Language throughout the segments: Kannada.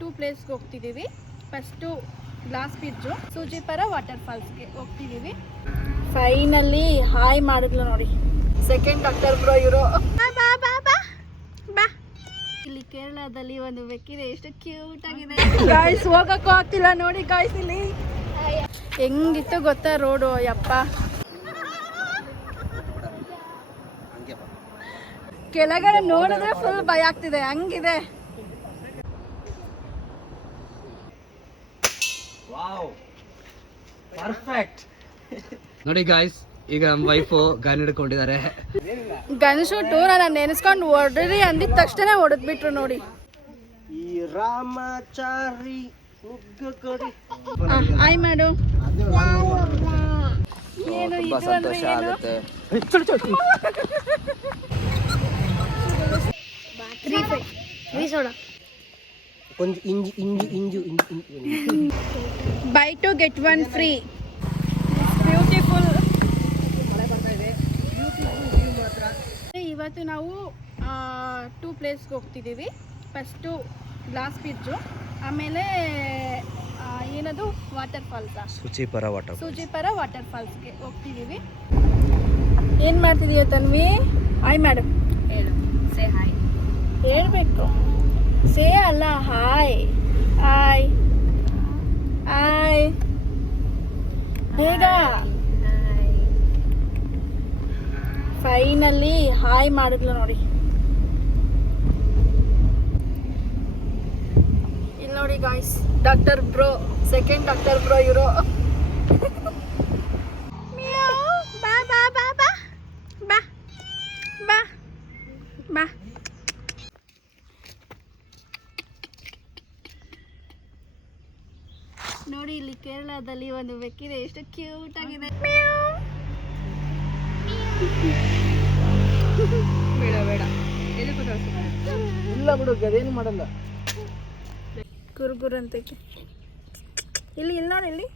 2 ಪ್ಲೇಸ್ಗೆ ಹೋಗ್ತಿದ್ದೀವಿ. First glass bridge, Soojipara water ಫಾಲ್ಸ್ಗೆ ಹೋಗ್ತಿದ್ದೀವಿ. ಫೈನಲಿ ಹಾಯ್ ಮಾಡಿದ್ಲು ನೋಡಿ ಸೆಕೆಂಡ್ ಡಾಕ್ಟರ್ ಬ್ರೋ ಇವರು. ಬಾ ಇಲ್ಲಿ ಕೇರಳದಲ್ಲಿ ಒಂದು ಬೆಕ್ಕಿದೆ, ಎಷ್ಟು ಕ್ಯೂಟ್ ಆಗಿದೆ ಗಾಯ್ಸ್. ಹೋಗಕ್ಕೂ ಆಗ್ತಿಲ್ಲ ನೋಡಿ ಗಾಯ್ಸ್. ಇಲ್ಲಿ ಹೆಂಗಿತ್ತು ಗೊತ್ತಾ ರೋಡು, ಯಪ್ಪ. ಕೆಳಗಡೆ ನೋಡಿದ್ರೆ ಫುಲ್ ಭಯ ಆಗ್ತಿದೆ, ಹಂಗಿದೆ. ನೋಡಿ ಗಾಯ್ಸ್, ಈಗ ನಮ್ಮ ವೈಫು ಗನ್ ಹಿಡ್ಕೊಂಡಿದ್ದಾರೆ. ಗನ್ ಶೂಟು ನಾನು ನೆನೆಸ್ಕೊಂಡು ಹೊಡ್ರಿ ಅಂದಿದ ತಕ್ಷಣ ಹೊಡೆದ್ಬಿಟ್ರು ನೋಡಿ. ಈ ರಾಮಾಚಾರಿ ಆಯ್ ಮಾಡು. ಏನು ಇದು ಅಂದ್ರೆ ಏನು? By two get 1 free. Beautiful. ಇವತ್ತು ನಾವು 2 ಪ್ಲೇಸ್ಗೆ ಹೋಗ್ತಿದ್ದೀವಿ. ಫಸ್ಟು ಗ್ಲಾಸ್ ಬ್ರಿಡ್ಜು, ಆಮೇಲೆ ಏನದು ವಾಟರ್ ಫಾಲ್ಸಾ, ಸೂಜಿಪರ ವಾಟರ್ ಫಾಲ್ಸ್ಗೆ ಹೋಗ್ತಿದ್ದೀವಿ. ಏನು ಮಾಡ್ತಿದೀಯ ತನ್ವಿ? ಹಾಯ್ ಮಾಡು. ಹೇಳು, ಸೇ ಹಾಯ್. ಹೇಳ್ಬೇಕು, ಸೇ ಅಲ್ಲ ಹಾಯ್. ಹಾಯ್ ಹಾಯ್ ಬೇಗ. ಫೈನಲಿ ಹಾಯ್ ಮಾಡಿದ್ಲು ನೋಡಿ. ಇಲ್ಲಿ ನೋಡಿ guys, doctor bro, second doctor bro ಇವರು. ಬಾ ಬಾ ಬಾ ಬಾ ಬಾ ಬಾ ಬಾ. ನೋಡಿ ಇಲ್ಲಿ ಕೇರಳದಲ್ಲಿ ಒಂದು ಬೆಕ್ಕಿದೆ, ಎಷ್ಟು ಕ್ಯೂಟ್ ಆಗಿದೆ. ಬೇಡ ಬೇಡ, ಇಲ್ಲ ಬಿಡು, ಅದೇನು ಮಾಡಲ್ಲ. ಗುರುಗುರು ಅಂತೈತೆ. ಇಲ್ಲಿ ಇಲ್ಲ ನೋಡಿ, ಇಲ್ಲಿ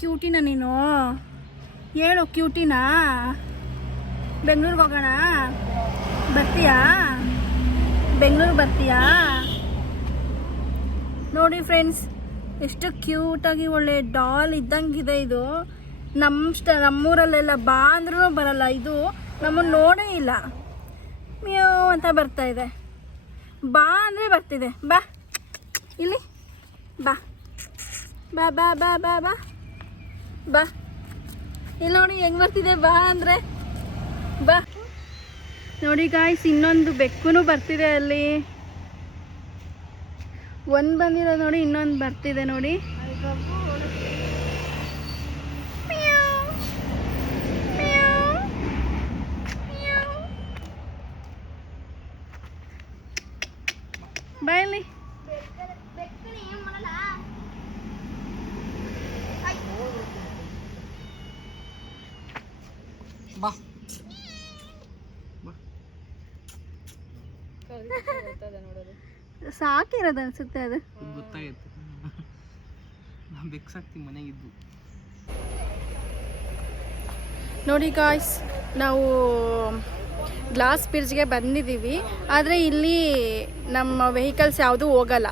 ಕ್ಯೂಟಿನ ನೀನು? ಹೇಳು ಕ್ಯೂಟಿನಾ? ಬೆಂಗಳೂರಿಗೆ ಹೋಗೋಣ, ಬರ್ತೀಯಾ? ಬೆಂಗಳೂರು ಬರ್ತೀಯಾ? ನೋಡಿ ಫ್ರೆಂಡ್ಸ್, ಎಷ್ಟು ಕ್ಯೂಟಾಗಿ ಒಳ್ಳೆ ಡಾಲ್ ಇದ್ದಂಗಿದೆ ಇದು. ನಮ್ಮೂರಲ್ಲೆಲ್ಲ ಬಾ ಅಂದ್ರೂ ಬರಲ್ಲ, ಇದು ನಮ್ಮನ್ನು ನೋಡೇ ಇಲ್ಲ. ಮ್ಯಾವ್ ಅಂತ ಬರ್ತಾ ಇದೆ. ಬಾ ಅಂದರೆ ಬರ್ತಿದೆ. ಬಾ ಇಲ್ಲಿ, ಬಾ ಬಾ ಬಾ ಬಾ ಬಾ ಬಾ ಬಾ. ಇಲ್ಲಿ ನೋಡಿ ಹೆಂಗೆ ಬರ್ತಿದೆ, ಬಾ ಅಂದರೆ ಬಾ. ನೋಡಿ ಗಾಯ್ಸ್, ಇನ್ನೊಂದು ಬೆಕ್ಕೂ ಬರ್ತಿದೆ ಅಲ್ಲಿ. ಒಂದು ಬಂದಿದೆ ನೋಡಿ, ಇನ್ನೊಂದು ಬರ್ತಿದೆ ನೋಡಿ. ಬಾಯಲ್ಲಿ ಬಾ. ಸಾಕಿರೋದು ಅನ್ಸುತ್ತೆ ಅದು. ಗೊತ್ತಾಗಿತ್ತು, ನಾವು ಬೆಕ್ಸಾಕ್ತಿ ಮನೆಗಿದ್ದು. ನೋಡಿ ಗಾಯ್ಸ್, ನಾವು ಗ್ಲಾಸ್ ಬ್ರಿಡ್ಜ್ಗೆ ಬಂದಿದ್ದೀವಿ. ಆದರೆ ಇಲ್ಲಿ ನಮ್ಮ ವೆಹಿಕಲ್ಸ್ ಯಾವುದೂ ಹೋಗಲ್ಲ.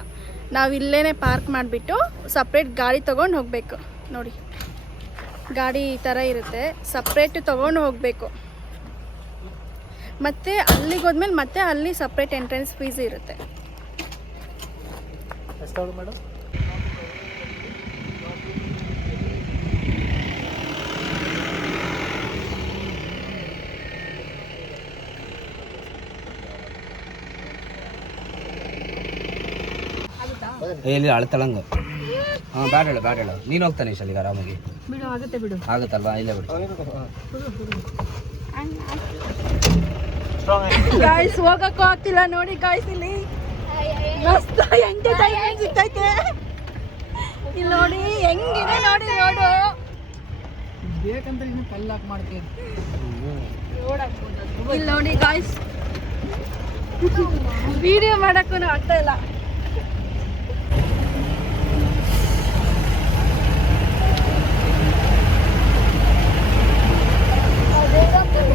ನಾವು ಇಲ್ಲೇ ಪಾರ್ಕ್ ಮಾಡಿಬಿಟ್ಟು ಸಪ್ರೇಟ್ ಗಾಡಿ ತೊಗೊಂಡು ಹೋಗಬೇಕು. ನೋಡಿ ಗಾಡಿ ಈ ಥರ ಇರುತ್ತೆ, ಸಪ್ರೇಟ್ ತೊಗೊಂಡು ಹೋಗಬೇಕು. ಮತ್ತು ಅಲ್ಲಿಗೆ ಹೋದ್ಮೇಲೆ ಮತ್ತೆ ಅಲ್ಲಿ ಸಪ್ರೇಟ್ ಎಂಟ್ರೆನ್ಸ್ ಫೀಸ್ ಇರುತ್ತೆ. ಮೇಡಮ್ ಎಲ್ಲಿ ಅಳ್ತಳಂಗ. ಹಾಂ, ಬ್ಯಾಡ ಹೇಳು, ನೀನು ಹೋಗ್ತಾನೆ ಇಷ್ಟಲ್ಲಿಗೆ ಆರಾಮಾಗಿ. ಬಿಡು, ಆಗುತ್ತೆ ಬಿಡು, ಆಗುತ್ತಲ್ವಾ? ಇಲ್ಲೇ ಬಿಡು. ಗಾಯ್ಸ್ ಹೋಗಕ್ಕೂ ಆಗ್ತಿಲ್ಲ ನೋಡಿ ಗಾಯ್ಸ್. ಇಲ್ಲಿ ಮಸ್ತ್ ಎಂಟರ್ಟೈನ್ಮೆಂಟ್ ಸಿಗ್ತೈತೆ. ಇಲ್ಲಿ ನೋಡಿ ಹೆಂಗಿದೆ ನೋಡಿ ರೋಡು. ಬೇಕಂತ ಇನ್ನು ಕಲ್ಲಾಕ್ ಮಾಡ್ತೀವಿ. ಇಲ್ಲಿ ನೋಡಿ ಗಾಯ್ಸ್, ವಿಡಿಯೋ ಮಾಡಕ್ಕೂ ಆಗ್ತಾ ಇಲ್ಲ.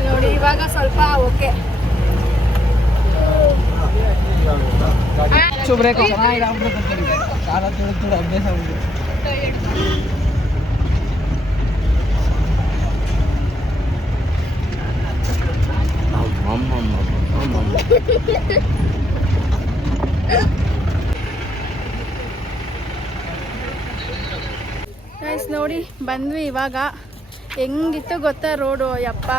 ನೋಡಿ ಇವಾಗ ಸ್ವಲ್ಪ ಓಕೆ. ಕ್ಲಚ್ಚು ಬ್ರೇಕ್ ಚೆನ್ನಾಗಿದೆ ಆಗ್ಬಿಡುತ್ತೆ ಕಾಲ ತುಳಿದು ಅಭ್ಯಾಸ ಆಗ್ಬಿಡುತ್ತೆ. ಗೈಸ್ ನೋಡಿ ಬಂದ್ವಿ ಇವಾಗ. ಹೆಂಗಿತ್ತು ಗೊತ್ತಾ ರೋಡು, ಯಪ್ಪ.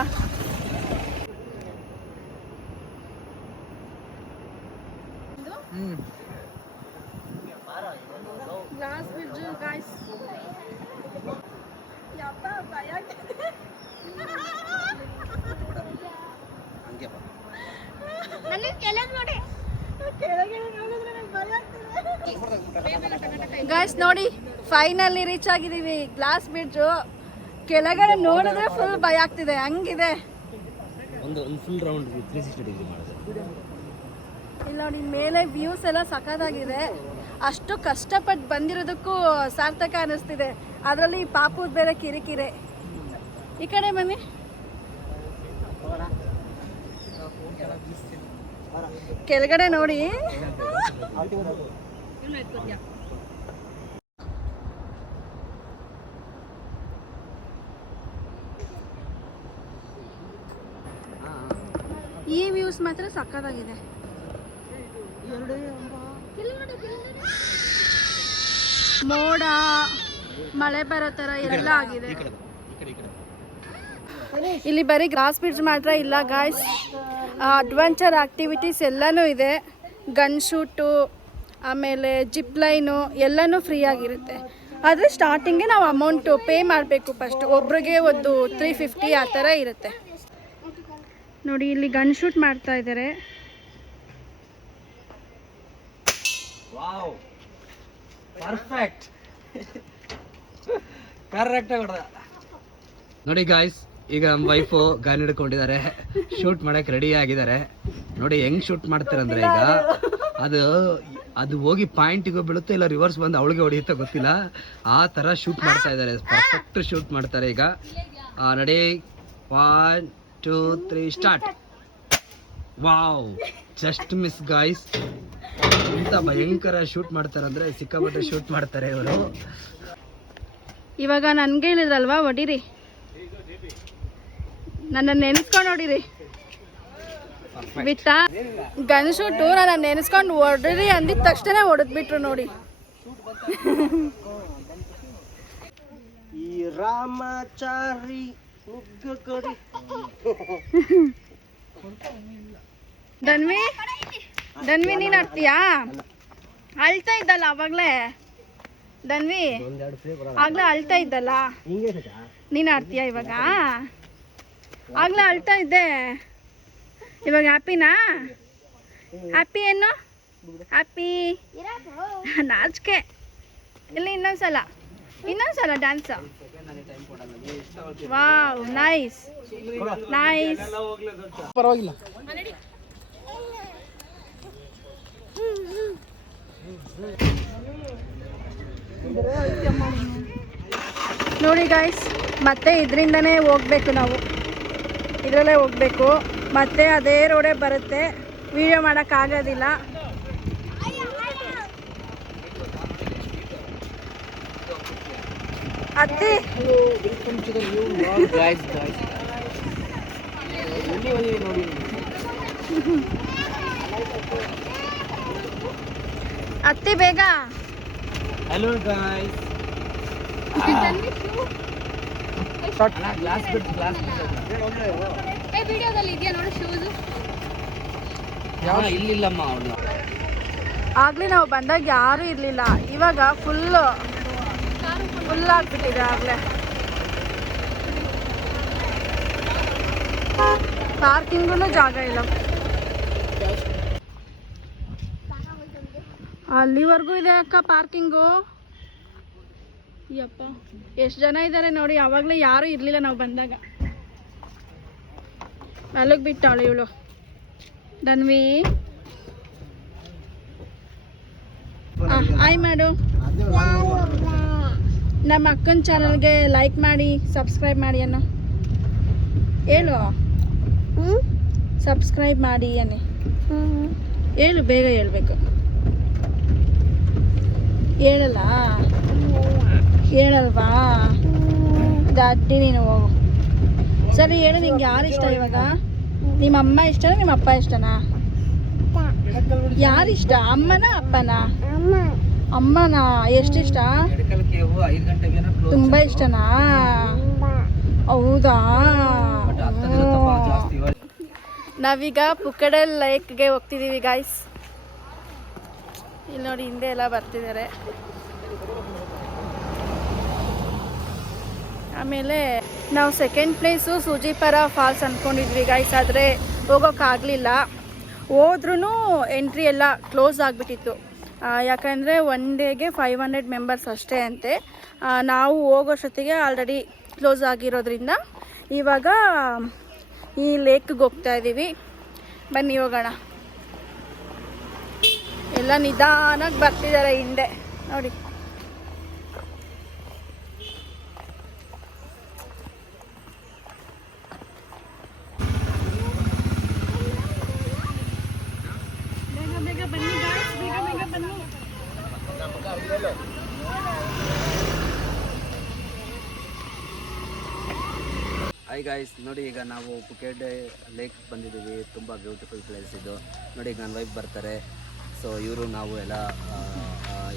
ಗ್ಲಾಸ್ ಬ್ರಿಡ್ಜ್ ಗೈಸ್, ಯಪ್ಪ ಭಯ ಆಗ್ತಿದೆ. ಗಾಯ್ಸ್ ನೋಡಿ ಫೈನಲಿ ರೀಚ್ ಆಗಿದ್ದೀವಿ ಗ್ಲಾಸ್ ಬ್ರಿಡ್ಜು. ಕೆಳಗಡೆ ನೋಡಿದ್ರೆ ಫುಲ್ ಭಯ ಆಗ್ತಿದೆ, ಹಂಗಿದೆ. ಒಂದು ಫುಲ್ ರೌಂಡ್ 360 ಡಿಗ್ರಿ ಮಾಡಿದೆ. ಇಲ್ಲಿ ನೋಡಿ ಮೇಲೆ ವ್ಯೂಸ್ ಎಲ್ಲ ಸಖತ್ತಾಗಿದೆ. ಅಷ್ಟು ಕಷ್ಟಪಟ್ಟು ಬಂದಿರೋದಕ್ಕೂ ಸಾರ್ಥಕ ಅನ್ನಿಸ್ತಿದೆ. ಅದರಲ್ಲಿ ಪಾಪುದ್ ಬೇರೆ ಕಿರಿಕಿರೆ. ಈ ಕಡೆ ಬನ್ನಿ. ಕೆಳಗಡೆ ನೋಡಿ. ಈ ವ್ಯೂಸ್ ಮಾತ್ರ ಸಕ್ಕತ್ತಾಗಿದೆ. ಮೋಡ ಮಳೆ ಬರೋ ಥರ ಎಲ್ಲ ಆಗಿದೆ. ಇಲ್ಲಿ ಬರೀ ಗ್ಲಾಸ್ ಬ್ರಿಡ್ಜ್ ಮಾತ್ರ ಇಲ್ಲ ಗಾಯ್ಸ್, ಅಡ್ವೆಂಚರ್ ಆಕ್ಟಿವಿಟೀಸ್ ಎಲ್ಲನೂ ಇದೆ. ಗನ್ ಶೂಟು, ಆಮೇಲೆ ಜಿಪ್ ಲೈನು ಎಲ್ಲನೂ ಫ್ರೀ ಆಗಿರುತ್ತೆ. ಆದರೆ ಸ್ಟಾರ್ಟಿಂಗ್ಗೆ ನಾವು ಅಮೌಂಟು ಪೇ ಮಾಡಬೇಕು ಫಸ್ಟ್. ಒಬ್ರಿಗೆ ಒಂದು 350 ಆ ಥರ ಇರುತ್ತೆ. ನೋಡಿ ಇಲ್ಲಿ ಗನ್ ಶೂಟ್ ಮಾಡ್ತಾ ಇದ್ದಾರೆ. ನೋಡಿ ಗಾಯ್ಸ್, ಈಗ ನಮ್ಮ ವೈಫು ಗನ್ ಹಿಡ್ಕೊಂಡಿದ್ದಾರೆ, ಶೂಟ್ ಮಾಡಕ್ ರೆಡಿ ಆಗಿದ್ದಾರೆ. ನೋಡಿ ಹೆಂಗ್ ಶೂಟ್ ಮಾಡ್ತಾರಂದ್ರೆ ಈಗ ಅದು ಹೋಗಿ ಪಾಯಿಂಟಿಗೆ ಬೀಳುತ್ತೆ, ಇಲ್ಲ ರಿವರ್ಸ್ ಬಂದು ಅವಳಿಗೆ ಹೊಡೆಯುತ್ತೆ ಗೊತ್ತಿಲ್ಲ, ಆ ತರ ಶೂಟ್ ಮಾಡ್ತಾ ಇದ್ದಾರೆ. ಪರ್ಫೆಕ್ಟ್ ಶೂಟ್ ಮಾಡ್ತಾರೆ. ಈಗ ready, 1 2 3 start. Wow, just miss guys. ಇಂತ ಭಯಂಕರ ಶೂಟ್ ಮಾಡ್ತಾರೆ ಅಂದ್ರೆ ಸಿಕ್ಕಾಪಟ್ಟೆ ಶೂಟ್ ಮಾಡ್ತಾರೆ ಇವರು. ಇವಾಗ ನನ್ಗೆ ಹೇಳಿದ್ರಲ್ವಾ ಹೊಡೀರಿ, ನನ್ನ ನೆನೆಸ್ಕೊಂಡು ಹೊಡೀರಿ ಬಿಟ್ಟ. ಗನ್ ಶೂಟು ನನ್ನ ನೆನೆಸ್ಕೊಂಡು ಹೊಡ್ರಿ ಅಂದಿದ ತಕ್ಷಣ ಹೊಡೆದ್ಬಿಟ್ರು ನೋಡಿ. ಈ ರಾಮಾಚಾರಿ ಧನ್ವಿ ನೀನ್ ಆಡ್ತೀಯಾ? ಅಳ್ತಾ ಇದ್ದಲ್ಲ ಅವಾಗ್ಲೇ ಧನ್ವಿ, ಆಗ್ಲೇ ಅಳ್ತಾ ಇದ್ದಲ್ಲ. ನೀನ್ ಆಡ್ತೀಯಾ ಇವಾಗ? ಆಗ್ಲೇ ಅಳ್ತಾ ಇದ್ದೆ, ಇವಾಗ ಹ್ಯಾಪಿನಾ? ಹ್ಯಾಪಿ ಏನು? ಹ್ಯಾಪಿ ನಾಚಿಕೆ. ಇಲ್ಲಿ ಇನ್ನೊಂದ್ಸಲ ಡ್ಯಾನ್ಸ್. Wow, nice nice. ಪರವಾಗಿಲ್ಲ. ನೋಡಿ ಗಾಯ್ಸ್, ಮತ್ತೆ ಇದರಿಂದನೇ ಹೋಗ್ಬೇಕು ನಾವು, ಇದರಲ್ಲೇ ಹೋಗ್ಬೇಕು. ಮತ್ತೆ ಅದೇ ರೋಡೇ ಬರುತ್ತೆ, ವಿಡಿಯೋ ಮಾಡೋಕ್ಕಾಗೋದಿಲ್ಲ. ಅತ್ತಿ ಅತ್ತಿ ಬೇಗ. Hello guys. ಇಲ್ಲಿಲ್ಲಮ್ಮ. ಆಗ್ಲೇ ನಾವು ಬಂದಾಗ ಯಾರು ಇರ್ಲಿಲ್ಲ, ಇವಾಗ ಫುಲ್ ಆಗ್ಬಿಟ್ಟಿದೆ. ಆಗ್ಲೇ ಪಾರ್ಕಿಂಗೂ ಜಾಗ ಇಲ್ಲ. ಅಲ್ಲಿವರೆಗೂ ಇದೆ ಅಕ್ಕ ಪಾರ್ಕಿಂಗು. ಯಪ್ಪ ಎಷ್ಟು ಜನ ಇದ್ದಾರೆ ನೋಡಿ. ಅವಾಗಲೇ ಯಾರೂ ಇರಲಿಲ್ಲ ನಾವು ಬಂದಾಗ. ಅಲ್ಲಿಗೆ ಬಿಟ್ಟಾಳು ಇವಳು ಧನ್ವಿ. ಹಾಯ್ ಮಾಡು. ನಮ್ಮ ಅಕ್ಕನ ಚಾನಲ್ಗೆ ಲೈಕ್ ಮಾಡಿ, ಸಬ್ಸ್ಕ್ರೈಬ್ ಮಾಡಿ ಅನ್ನೋ ಹೇಳು. ಸಬ್ಸ್ಕ್ರೈಬ್ ಮಾಡಿ ಅನ್ನಿ ಹೇಳು, ಬೇಗ ಹೇಳ್ಬೇಕು. ಹೇಳಲ್ಲ ಹೇಳಲ್ವಾ ದಾಟಿ ನೀನು ಹೋಗು. ಸರಿ ಹೇಳು, ನಿಂಗೆ ಯಾರು ಇಷ್ಟ ಇವಾಗ? ನಿಮ್ಮ ಅಮ್ಮ ಇಷ್ಟನಾ ನಿಮ್ಮ ಅಪ್ಪ ಇಷ್ಟನಾ? ಯಾರಿಷ್ಟ, ಅಮ್ಮನ ಅಪ್ಪನ? ಅಮ್ಮನ. ಎಷ್ಟಿಷ್ಟ? ತುಂಬ ಇಷ್ಟನಾ? ಹೌದಾ. ನಾವೀಗ ಪುಕ್ಕಡಲ್ ಲೇಕ್ಗೆ ಹೋಗ್ತಿದ್ದೀವಿ ಗಾಯ್ಸ್. ಇಲ್ಲಿ ನೋಡಿ ಹಿಂದೆ ಎಲ್ಲ ಬರ್ತಿದ್ದಾರೆ. ಆಮೇಲೆ ನಾವು ಸೆಕೆಂಡ್ ಪ್ಲೇಸು ಸೂಜಿಪರ ಫಾಲ್ಸ್ ಅಂದ್ಕೊಂಡಿದ್ವಿ ಗಾಯ್ಸ್, ಆದರೆ ಹೋಗೋಕ್ಕಾಗಲಿಲ್ಲ. ಹೋದ್ರೂ ಎಂಟ್ರಿ ಎಲ್ಲ ಕ್ಲೋಸ್ ಆಗಿಬಿಟ್ಟಿತ್ತು. ಯಾಕಂದರೆ ಒನ್ ಡೇಗೆ 500 ಮೆಂಬರ್ಸ್ ಅಷ್ಟೇ ಅಂತೆ. ನಾವು ಹೋಗೋಷ್ಟೊತ್ತಿಗೆ ಆಲ್ರೆಡಿ ಕ್ಲೋಸ್ ಆಗಿರೋದ್ರಿಂದ ಇವಾಗ ಈ ಲೇಕ್ಗೆ ಹೋಗ್ತಾ ಇದ್ದೀವಿ. ಬನ್ನಿ ಹೋಗೋಣ. ಎಲ್ಲ ನಿಧಾನಕ್ಕೆ ಬರ್ತಿದ್ದಾರೆ ಹಿಂದೆ ನೋಡಿ. ಬೇಗ ಬೇಗ ಬನ್ನಿ guys, ಬೇಗ ಬೇಗ ಬನ್ನಿ. ಹಾಯ್ ಗಾಯ್ಸ್, ನೋಡಿ ಈಗ ನಾವು ಪುಕೆಟ್ ಲೇಕ್ ಬಂದಿದ್ದೀವಿ. ತುಂಬ ಬ್ಯೂಟಿಫುಲ್ ಪ್ಲೇಸ್ ಇದು. ನೋಡಿ ಈಗ ನನ್ನ ವೈಫ್ ಬರ್ತಾರೆ. ಸೊ ಇವರು ನಾವು ಎಲ್ಲ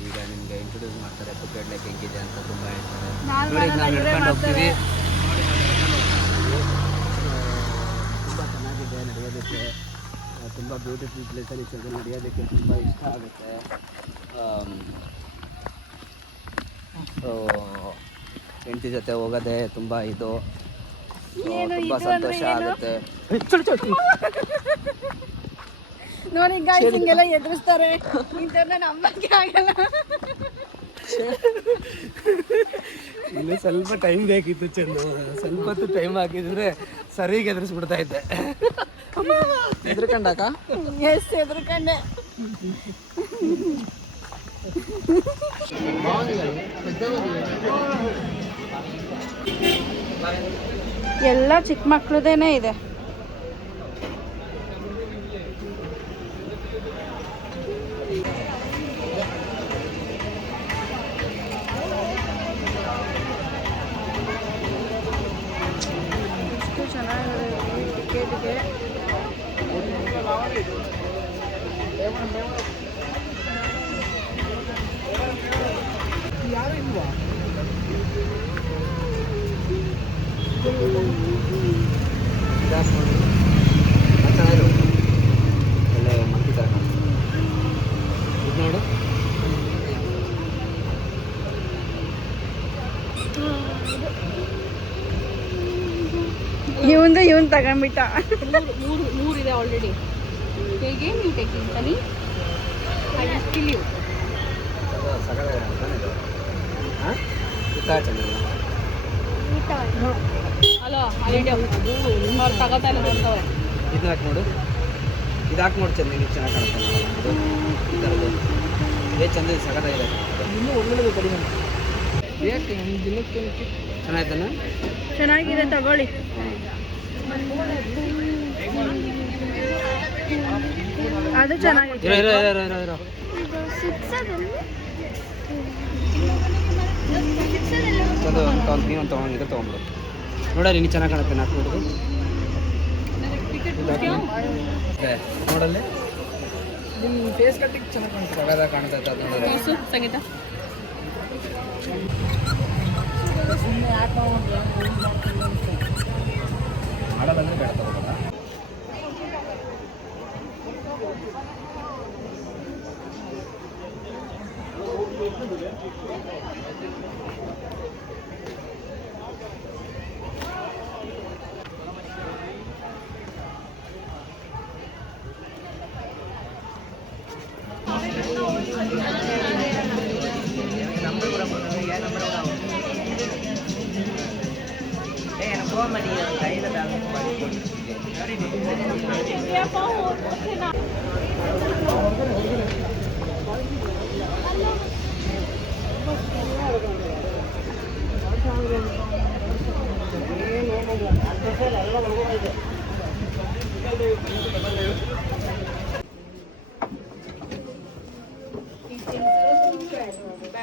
ಈಗ ನಿಮಗೆ ಇಂಟ್ರೊಡ್ಯೂಸ್ ಮಾಡ್ತಾರೆ ಪುಕೆಟ್ ಲೇಕ್ ಹೆಂಗಿದೆ ಅಂತ ತುಂಬ ಹೇಳ್ತಾರೆ. ನೋಡಿ ನಾವು ನಡ್ಕೊಂಡು ಹೋಗ್ತೀವಿ. ತುಂಬ ಚೆನ್ನಾಗಿದೆ ನಡೆಯೋದಕ್ಕೆ. ತುಂಬ ಬ್ಯೂಟಿಫುಲ್ ಪ್ಲೇಸಲ್ಲಿ ಇದು ನಡೆಯೋದಕ್ಕೆ ತುಂಬ ಇಷ್ಟ ಆಗುತ್ತೆ. ಸೊ ಹೆಂಡತಿ ಜೊತೆ ಹೋಗೋದೇ ತುಂಬ ಇದು ತುಂಬ ಸಂತೋಷ ಆಗುತ್ತೆ. ನೋಡಿ ಗಾಯ್ಸ್, ಹಿಂಗೆಲ್ಲ ಎದುರಿಸ್ತಾರೆ. ಇಂಥವ್ರನ್ನ ನಂಬಕ್ಕೆ ಆಗಲ್ಲ. ಇನ್ನು ಸ್ವಲ್ಪ ಟೈಮ್ ಬೇಕಿತ್ತು ಚೆಂದು. ಸ್ವಲ್ಪ ಹೊತ್ತು ಟೈಮ್ ಹಾಕಿದ್ರೆ ಸರಿಗೆ ಎದುರಿಸ್ಬಿಡ್ತಾ ಇದ್ದೆ. ಎದ್ರಕಂಡಾಕ ಎಸ್ ಎದುರ್ಕಂಡೆ. ಎಲ್ಲ ಚಿಕ್ಕ ಮಕ್ಳದೇನೆ ಇದೆ. ಎಷ್ಟು ಚೆನ್ನಾಗಿದೆ ಟಿಕೆಟ್ಗೆ. ಯಾರು ಇಲ್ವಾ? ಒಳ್ಳೆ ಮಂಕಿ ಥರ ಇದು ನೋಡು. ಇವನ್ ತಗೊಂಡ್ಬಿಟ್ಟ. ಮೂರಿದೆ ಆಲ್ರೆಡಿ. ಹೇಗೆ ನೀವು ಟೇಕಿಂಗ್ ಕಲಿ ಕಿಲಿಯು ಅಲೋ ಆಲ್ರೆಡಿ ಅವ್ರು ತಗೋತಾ ಇಲ್ಲ ನೋಡ್ತವ್ರೆ. ಇದು ಹಾಕಿ ನೋಡು, ಇದು ಹಾಕಿ ನೋಡಿ ಚೆಂದ. ನೀವು ಚೆನ್ನಾಗಿ ಕಾಣುತ್ತೆ ಇದು ಈ ಥರದ್ದು. ಏ ಚಂದ ಇದು ಸಗತ್ತಾಗಿದೆ. ಇನ್ನೂ ಒಳ್ಳೆಯದು ಕಡಿಮೆ ಯಾಕೆ ದಿನಕ್ಕೆ ಚೆನ್ನಾಯ್ತಾನ? ಚೆನ್ನಾಗಿದೆ ತಗೊಳ್ಳಿ. ಅದು ಚೆನ್ನಾಗಿದೆ. ಇರೋ ಇರೋ ಇರೋ ಇರೋ. ಚಂದ ನೀವೊಂದು ತೊಗೊಂಡಿದ್ದೆ ತೊಗೊಂಡ್ಬಿಡು. ನೋಡ ನೀನು ಚೆನ್ನಾಗಿ ಕಾಣುತ್ತೆ. ನಾಲ್ಕು ನೋಡೋದು ನೋಡಲ್ಲಿ ನಿಮ್ಮ ಫೇಸ್ ಕಟ್ಟಿಗೆ ಚೆನ್ನಾಗಿ ಕಾಣ್ತದೆ. ಸಗದ ಕಾಣ್ತೈತೆ ಅದು ನೋಡೋದು. ಸಂಗೀತ ಸುಮ್ಮನೆ ಯಾಕೆ ಮಾಡೋದಂದ್ರೆ ಬೇಡ ತಗೋಬೋದಾ?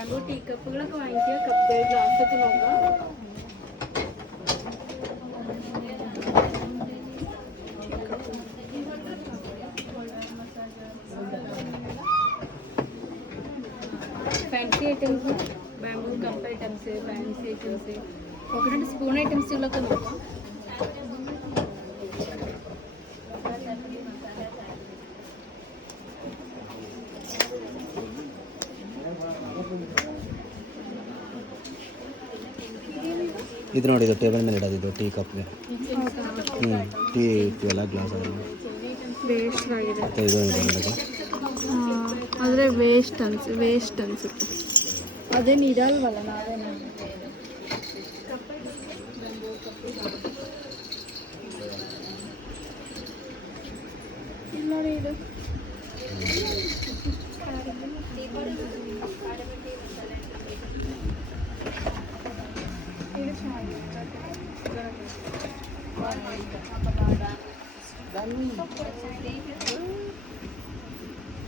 ബാംബു ടീ കപ്പുകളൊക്കെ വാങ്ങിക്കുക, കപ്പ് ഗ്ലാസ് ഒക്കെ നോക്കാം. Fancy items, bamboo cup items, fancy items, coconut spoon ഐറ്റംസുകളൊക്കെ നോക്കാം. ಇದು ನೋಡಿ, ಇದು ಟೇಬಲ್ ಮೇಲೆ ಇಡೋದು, ಇದು ಟೀ ಕಪ್ಗೆ. ಟೀ ಇರ್ತೀವಲ್ಲ ಗ್ಲಾಸ್ ವೇಸ್ಟ್ ಆಗಿದೆ, ಮತ್ತು ಇದು ಇದೆ. ಆದರೆ ವೇಸ್ಟ್ ಅನಿಸುತ್ತೆ. ಅದೇನು ಇರಲ್ವಲ್ಲ, ನಾವೇನು ನೋಡಿ ಇದು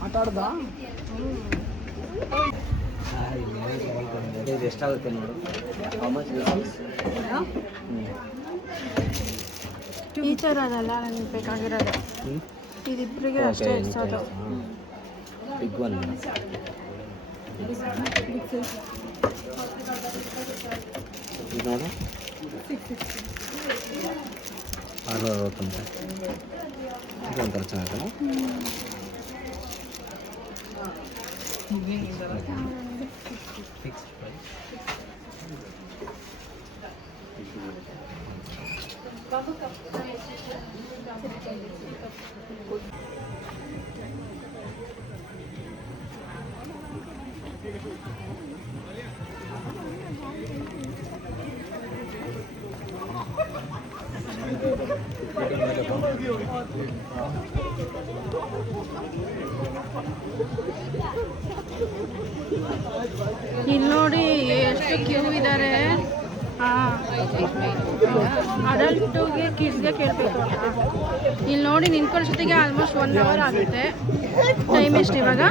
ಆಟ ಆಡ್ದ ಇದು ಎಷ್ಟಾಗುತ್ತೆ ನೋಡು. ಈ ಥರ ಅದಲ್ಲ ನನಗೆ ಬೇಕಾಗಿರೋದು. ಇದಿಬ್ಬರಿಗೆ ಅಷ್ಟೇ ಇರ್ಸೋದು. ಬಿಗ್ ಒನ್ ಇದು ನೋಡು, 660 ಇದು ಒಂಥರ ಚೆನ್ನಾಗಲ್ಲ. ಇಲ್ಲಿ ನೋಡಿ ಎಷ್ಟು ಕ್ಯೂ ಇದ್ದಾರೆ. ಅಡಲ್ಟುಗೆ ಕಿಡ್ಸ್ಗೆ ಕೇಳಬೇಕು ಅಂತ. ಇಲ್ಲಿ ನೋಡಿ ನಿಂತ್ಕೊಳ್ಳೋಷ್ಟೊತ್ತಿಗೆ ಆಲ್ಮೋಸ್ಟ್ 1 ಅವರ್ ಆಗುತ್ತೆ. ಟೈಮ್ ಎಷ್ಟು ಇವಾಗ?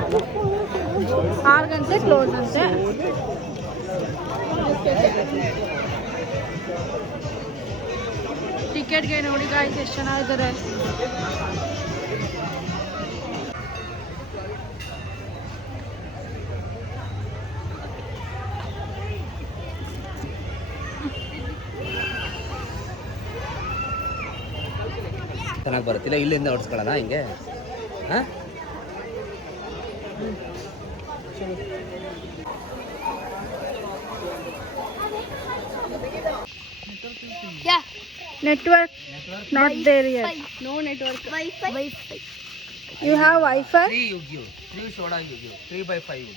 6 ಗಂಟೆ ಕ್ಲೋಸ್ ಅಂತೆ. ಟಿಕೆಟ್ಗೆ ನೋಡಿ ಗಾಯ್ಸ್ ಎಷ್ಟು ಚೆನ್ನಾಗಿದ್ದಾರೆ. ಚೆನ್ನಾಗಿ ಬರುತ್ತಿಲ್ಲ, ಇಲ್ಲಿಂದ ಹೊಡ್ಸ್ಕೊಳ್ಳೋಣ ಹಿಂಗೆ. ಹಾಂ, Network not there yet. No network. Wi-Fi. You have Wi-Fi? 3 you give, 3 soda you give, 3/5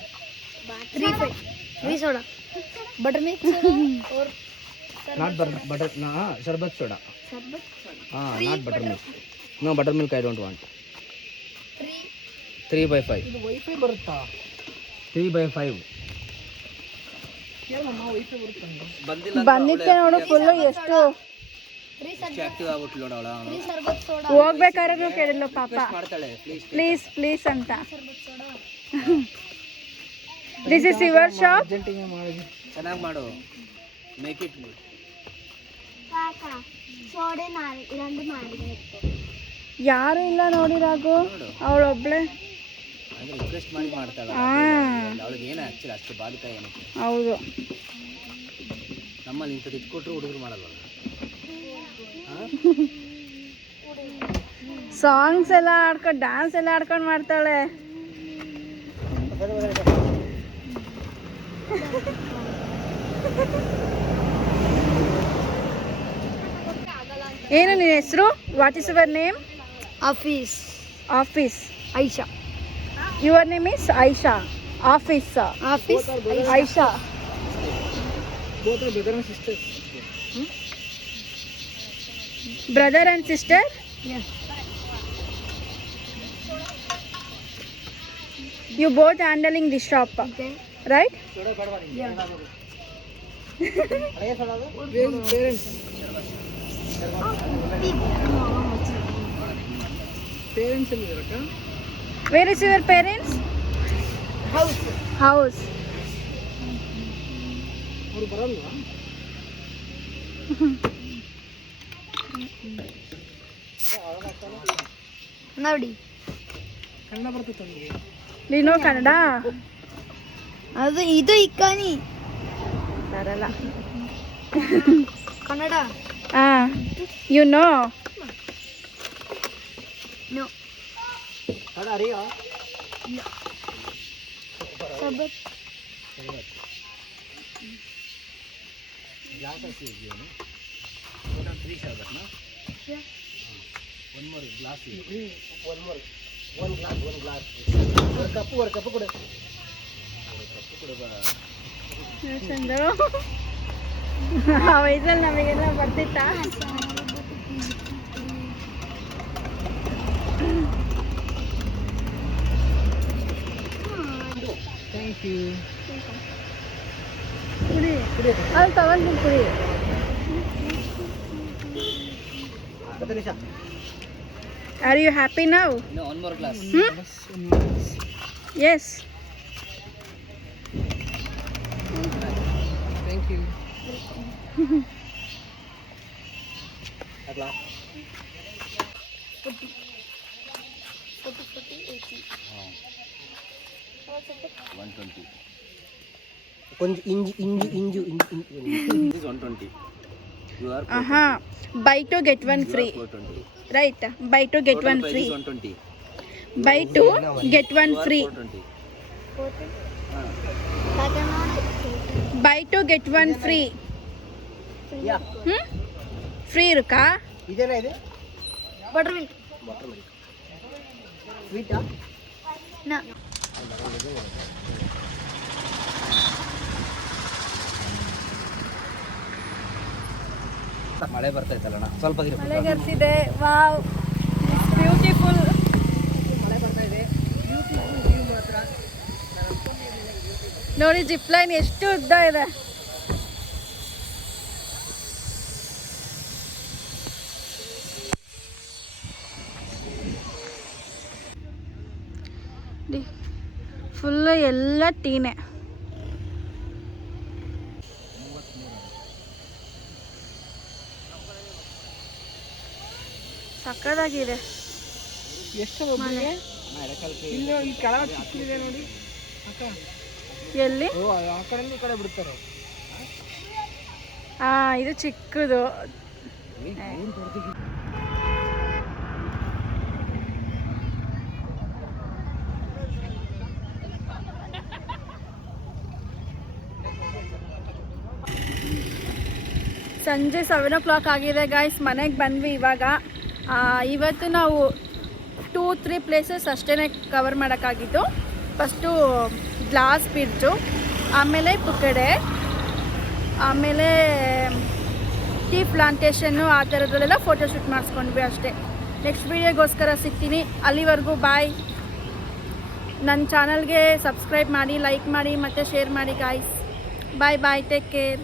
3 soda. Buttermilk soda or not butter, no, sharbat soda. Not buttermilk. No, buttermilk I don't want. 3/5. ಇದು ವೈಫೈ ಬರುತ್ತಾ? 3/5 ಕೇಳಮ್ಮ, ವೈಫೈ ಬರುತ್ತಂತ. ಬಂದಿತ್ತೆ ನೋಡು ಫುಲ್ಲು. ಎಷ್ಟು ಆಕ್ಟಿವ್ ಆಗ್ಬಿಟ್ಲು ನೋಡು ಅವಳ. ಹೋಗ್ಬೇಕಾದ್ರೂ ಕೇಳಿಲ್ಲ ಪಾಪ. ಮಾಡ್ತಾಳೆ ಪ್ಲೀಸ್ ಅಂತ. This is your shop. ಅರ್ಜೆಂಟಿಗೆ ಮಾಡಿ ಚೆನ್ನಾಗಿ ಮಾಡು, ಮೇಕ್ ಇಟ್ ಗುಡ್. ಯಾರು ಇಲ್ಲ ನೋಡಿ ರಾಘು, ಅವಳೊಬ್ಳೆ. ರಿಕ್ವೆಸ್ಟ್ ಮಾಡಿ ಮಾಡ್ತಾಳೆ. ಅವಳಿಗೆ ಏನು ಆಕ್ಚುಲಿ ಅಷ್ಟು ಬಾಧಿಕ ಏನಕ್ಕೆ? ಹೌದು, ನಮ್ಮಲ್ಲಿ ಇಂಥದ್ದು ಇಟ್ಕೊಟ್ರು ಹುಡುಗರು ಮಾಡಲ್ವಲ್ಲ. ಸಾಂಗ್ಸ್ ಎಲ್ಲ ಆಡ್ಕೊಂಡು ಡ್ಯಾನ್ಸ್ ಎಲ್ಲ ಆಡ್ಕೊಂಡು ಮಾಡ್ತಾಳೆ. ಏನು ನಿನ್ನ ಹೆಸರು? What is your name? Office Aisha. Your name is Aisha. Office Aisha. both are brother and sisters. Brother and sister? Yes. You both handling this shop, Okay. right? Yeah. Parents. Parents ಎಲ್ಲಿರಕ್ಕ? Where is your parents? House. House. ಅವ್ರು ಬರಲ್ವಾ? ನೋಡಿ ಕನ್ನಡ ಬರ್ತೈತೆ ಅವ್ನಿಗೆ. ನೀನು ಕನ್ನಡ ಅದು ಇದು ಇಕ್ಕಾನಿ ಬರಲ್ಲ. Kannada you know no Kannada ಅರಿಯೋ? ಸಬತ್ ಕಪ್ಪು ಕೊಡು. ಚಂದು ಆ ವಯಸ್ಸಲ್ಲಿ ನಮಗೆಲ್ಲ ಬರ್ತಿತ್ತಾ? Thank you. ಕುಡಿ ಅಲ್ಲಿ ತಗೊಂಡು ಕುಡಿ. Are you happy now? One more glass. Yes. Thank you. కొంచెం ఇంజు 120. You are buy two get one free. 420. Right, buy two get one free. 120. Buy two get one free. 420. Buy two get one free. Free ಇರುತ್ತಾ? ಇದೇನಾ ಇದೆ? ಬಟರ್ ಮಿಲ್ಕ್ ಸ್ವೀಟಾ? ನಾ ಮಳೆ ಬರ್ತೈತಲ್ಲಣ್ಣ ಸ್ವಲ್ಪ ದಿನ. ಮಳೆಗರ್ತಿದೆ. Wow, beautiful. ನೋಡಿ ಜಿಪ್ ಲೈನ್ ಎಷ್ಟು ಉದ್ದ ಇದೆ. ಫುಲ್ಲು ಎಲ್ಲ ಟೀನೆ. ಸಕ್ಕದಾಗಿದೆ. ಎಷ್ಟು ಒಬ್ಬರಿಗೆ? ಇಲ್ಲ ಈ ಕೆಳಗೆ ಚಿಕ್ಕದಿದೆ ನೋಡಿ ಅಕ್ಕ. ಎಲ್ಲಿ? ಓ ಆ ಕಡೆಯಿಂದ ಈ ಕಡೆ ಬಿಡ್ತಾರೆ. ಇದು ಚಿಕ್ಕದು. ಸಂಜೆ 7 o'clock ಆಗಿದೆ ಗಾಯ್ಸ್. ಮನೆಗೆ ಬಂದ್ವಿ ಇವಾಗ. ಇವತ್ತು ನಾವು 2-3 ಪ್ಲೇಸಸ್ ಅಷ್ಟೇ ಕವರ್ ಮಾಡೋಕ್ಕಾಗಿತ್ತು. ಫಸ್ಟು ಗ್ಲಾಸ್ ಬ್ರಿಡ್ಜು, ಆಮೇಲೆ ಪುಕ್ಕಡೆ, ಆಮೇಲೆ ಟೀ ಪ್ಲಾಂಟೇಶನ್ನು, ಆ ಥರದ್ರಲ್ಲೆಲ್ಲ ಫೋಟೋಶೂಟ್ ಮಾಡಿಸ್ಕೊಂಡ್ವಿ ಅಷ್ಟೇ. ನೆಕ್ಸ್ಟ್ ವೀಡಿಯೋಗೋಸ್ಕರ ಸಿಗ್ತೀನಿ. ಅಲ್ಲಿವರೆಗೂ ಬಾಯ್. ನನ್ನ ಚಾನಲ್ಗೆ ಸಬ್ಸ್ಕ್ರೈಬ್ ಮಾಡಿ, ಲೈಕ್ ಮಾಡಿ ಮತ್ತು ಶೇರ್ ಮಾಡಿ ಗಾಯ್ಸ್. ಬಾಯ್ ಬಾಯ್, ಟೇಕ್ ಕೇರ್.